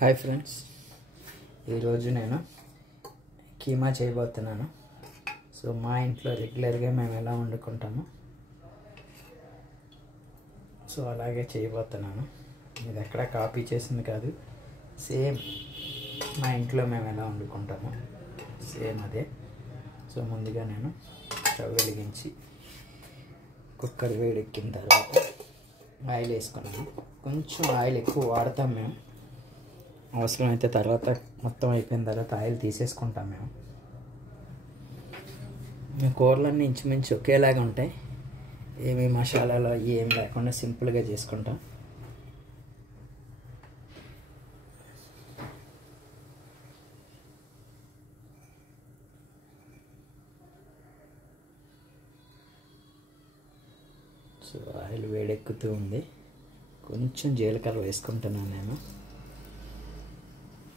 Hi friends, ఈరోజు నేను కీమా చేయబోతున్నాను. సో మా ఇంట్లో రెగ్యులర్గా మేము ఎలా వండుకుంటాము సో అలాగే చేయబోతున్నాను. ఇది ఎక్కడ కాపీ చేసింది కాదు, సేమ్ మా ఇంట్లో మేము ఎలా వండుకుంటాము సేమ్ అదే. సో ముందుగా నేను స్టవ్ వెలిగించి కుక్కర్ వేడెక్కిన తర్వాత ఆయిల్ వేసుకున్నాను. కొంచెం ఆయిల్ ఎక్కువ వాడతాం మేము, అవసరమైతే తర్వాత మొత్తం అయిపోయిన తర్వాత ఆయిల్ తీసేసుకుంటాం మేము. కూరలన్నీ ఇంచుమించు ఒకేలాగా ఉంటాయి, ఏమి మసాలాలు ఏం లేకుండా సింపుల్గా చేసుకుంటాం. సో ఆయిల్ వేడెక్కుతూ ఉంది, కొంచెం జీలకర్ర వేసుకుంటున్నాను నేను.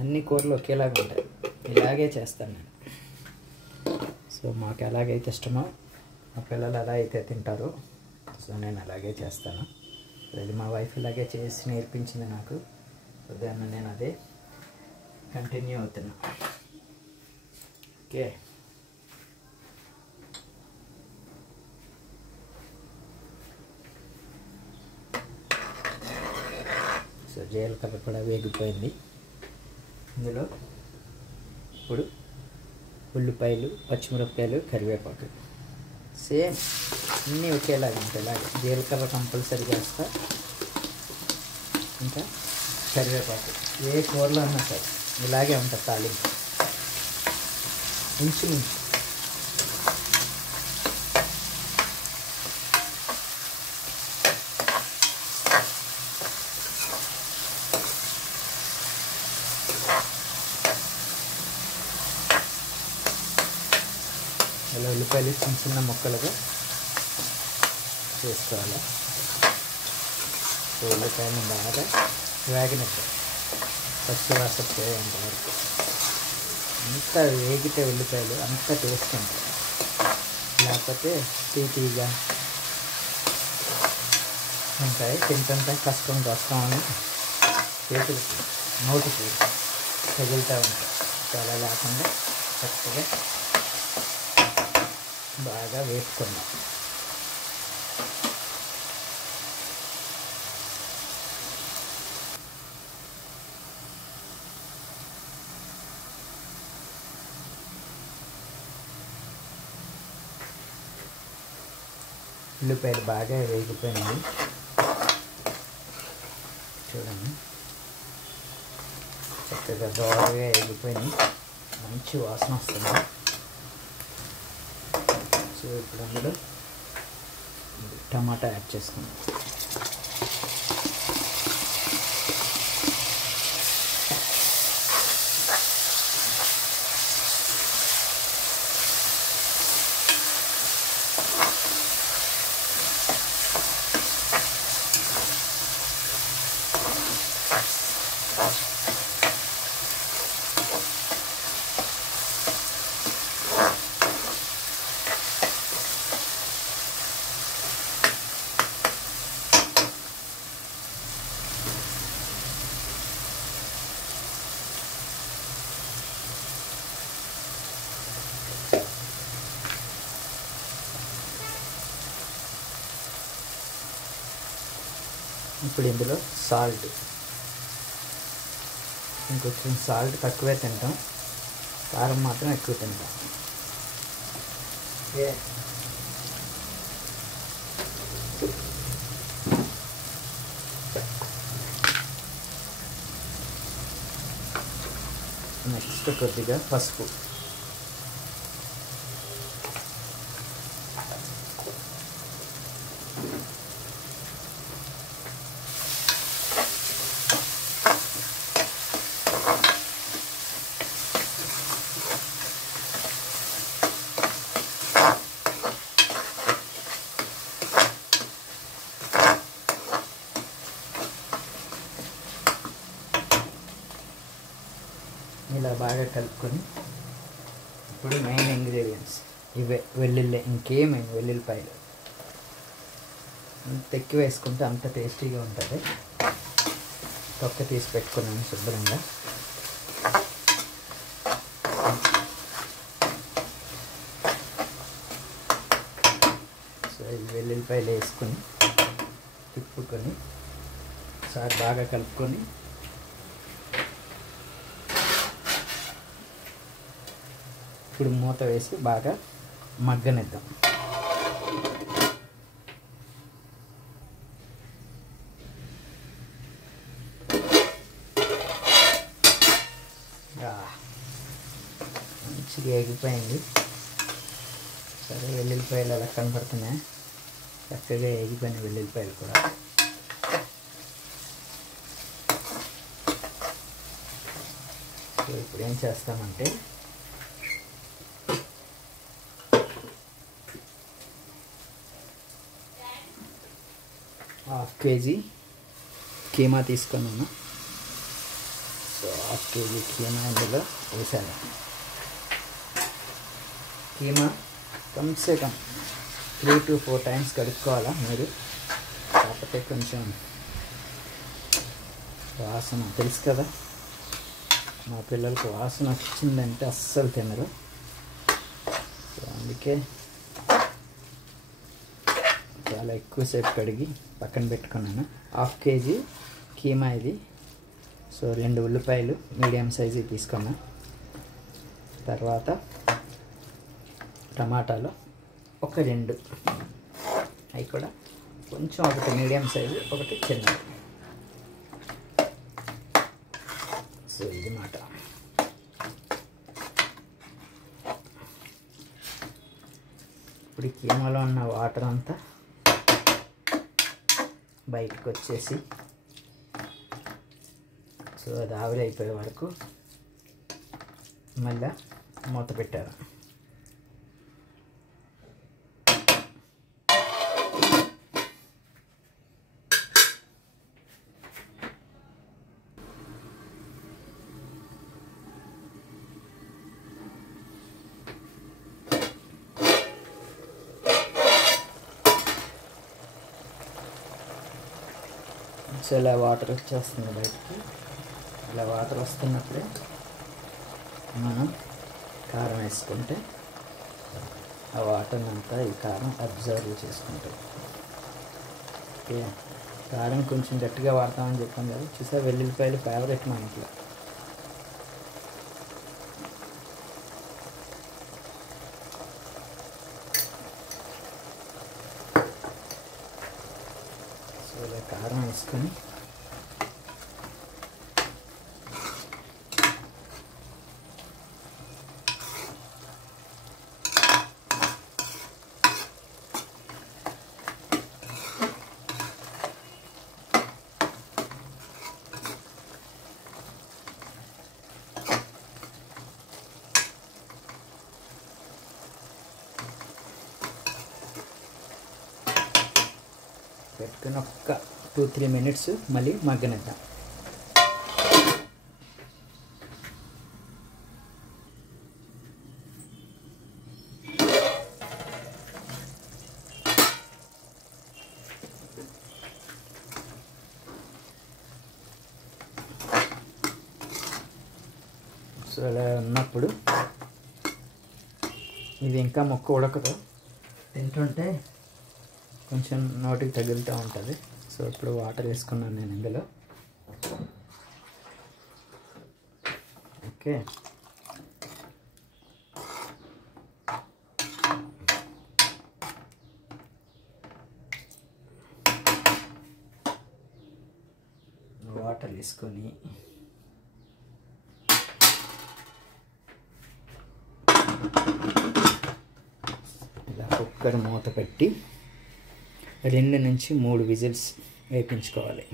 అన్ని కూరలు ఒకేలాగా ఉంటాయి, ఇలాగే చేస్తాను నేను. సో మాకు ఎలాగైతే ఇష్టమో మా పిల్లలు ఎలా అయితే తింటారో సో నేను అలాగే చేస్తాను. అది మా వైఫ్ ఇలాగే చేసి నేర్పించింది నాకు. సో దాన్ని నేను అదే కంటిన్యూ అవుతున్నా. ఓకే, సో జీలకర్ర కూడా వేగిపోయింది. ఇందులో ఇప్పుడు ఉల్లిపాయలు, పచ్చిమిరపకాయలు, కరివేపాకు సేమ్ అన్నీ ఒకేలాగా ఉంటాయి. ఇలాగే జీలకర్ర కంపల్సరీ వేస్తా, ఇంకా కరివేపాకు ఏ కూరలో ఉన్నా సరే ఇలాగే ఉంటుంది తాలింపు ఇంచుమించు. ఇలా ఉల్లిపాయలు చిన్న చిన్న ముక్కలుగా చేసుకోవాలి. ఉల్లిపాయలు బాగా వేగినట్టు పచ్చి వాసన పోయేంత వరకు. అంత వేగితే ఉల్లిపాయలు అంత టేస్ట్ ఉంటాయి, లేకపోతే తీగా ఉంటాయి. తింటుంటే కష్టం అని చేతులకి నోటికి తగులుతూ ఉంటాయి. చాలా లేకుండా చక్కగా బాగా వేసుకున్నాం. ఉల్లిపాయలు బాగా వేగిపోయినాయి చూడండి, చక్కగా దోరగా వేగిపోయినాయి, మంచి వాసన వస్తుంది. సో ఇప్పుడు అందులో టమాటా యాడ్ చేసుకుందాం. ఇప్పుడు ఇందులో సాల్ట్, ఇంకొంచెం సాల్ట్ తక్కువే తింటాం, కారం మాత్రం ఎక్కువ తింటాం. నెక్స్ట్ కొద్దిగా పసుపు, ఇలా బాగా కలుపుకొని ఇప్పుడు మెయిన్ ఇంగ్రీడియంట్స్ ఇవే, వెల్లుల్లి, ఇంకేమైనా వెల్లుల్లిపాయలు అంత ఎక్కువ వేసుకుంటే అంత టేస్టీగా ఉంటుంది. తొక్క తీసి పెట్టుకున్నాను శుభ్రంగా. సో ఈ వెల్లుల్లిపాయలు వేసుకొని తిప్పుకొని ఒకసారి బాగా కలుపుకొని ఇప్పుడు మూత వేసి బాగా మగ్గనిద్దాం. మంచిగా ఎగిపోయింది. సరే, వెల్లుల్లిపాయలు అలా కనపడుతున్నాయి, చక్కగా ఎగిపోయిన వెల్లుల్లిపాయలు కూడా. సో ఇప్పుడు ఏం చేస్తామంటే ½ కేజీ కీమా తీసుకున్నాను. సో ½ కేజీ కీమా ఇందులో వేసాను. కీమా కమ్సే కమ్ 3 to 4 times కడుక్కోవాలా మీరు. కాకపోతే కొంచెం వాసన తెలుసు కదా, మా పిల్లలకు వాసన వచ్చిందంటే అస్సలు తినరు. సో అందుకే చాలా ఎక్కువసేపు కడిగి పక్కన పెట్టుకున్నాను. ½ కేజీ కీమా ఇది. సో 2 ఉల్లిపాయలు మీడియం సైజు తీసుకున్నా. తర్వాత టమాటాలు ఒక 2, అవి కూడా కొంచెం, ఒకటి మీడియం సైజు, ఒకటి చిన్నది. సో ఇది మాట. ఇప్పుడు కీమాలో ఉన్న వాటర్ అంతా బయటకు వచ్చేసి, సో అది ఆవిరి అయిపోయే వరకు మళ్ళీ మూత పెట్టారు. సో ఇలా వాటర్ వచ్చేస్తుంది బయటికి. ఇలా వాటర్ వస్తున్నప్పుడే మనం కారం వేసుకుంటే ఆ వాటర్ అంతా ఈ కారం అబ్జర్వ్ చేసుకుంటాం. ఓకే, కారం కొంచెం గట్టిగా వాడతామని చెప్పాను కదా. చూసా, వెల్లుల్లిపాయలు ఫేవరెట్ మా ఇంట్లో. సో ఇలా కారం వేసుకొని పెట్టుకుని ఒక్క 2-3 minutes మళ్ళీ మగ్గనిద్దాం. సో అలా ఉన్నప్పుడు ఇది ఇంకా ముక్క ఉడకదు, తింటుంటే కొంచెం నోటికి తగులుతూ ఉంటుంది. సో ఇప్పుడు వాటర్ వేసుకున్నాను నేను ఇందులో. ఓకే, వాటర్ వేసుకొని ఇలా కుక్కర్ మూత పెట్టి 2 నుంచి 3 విజిల్స్ వేయించుకోవాలి.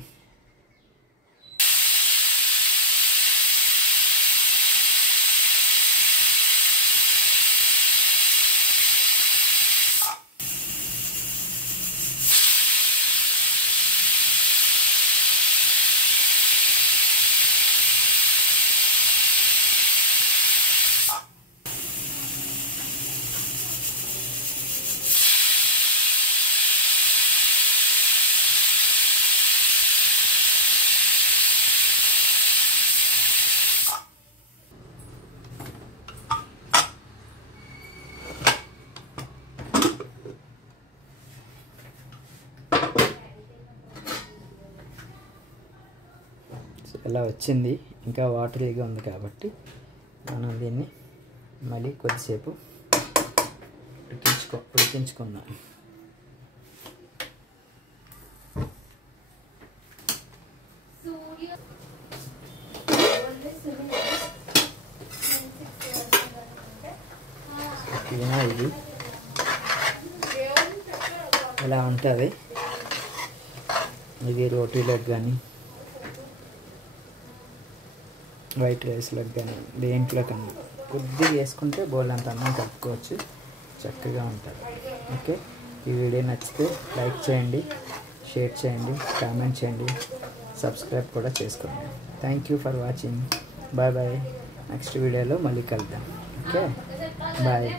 ఇలా వచ్చింది. ఇంకా వాటరీగా ఉంది కాబట్టి మనం దీన్ని మళ్ళీ కొద్దిసేపు ఉడికించుకుందాం. ఇది ఇలా ఉంటుంది. ఇది రోటీలకు కానీ వైట్ రైస్లకు కానీ దేంట్లో కన్నా కొద్దిగా వేసుకుంటే బోల్ అంత అన్నం కలుపుకోవచ్చు, చక్కగా ఉంటుంది. ఓకే, ఈ వీడియో నచ్చితే లైక్ చేయండి, షేర్ చేయండి, కామెంట్ చేయండి, సబ్స్క్రైబ్ కూడా చేసుకోండి. Thank you for watching. Bye bye. Next వీడియోలో మళ్ళీ కలుద్దాం. Okay, bye.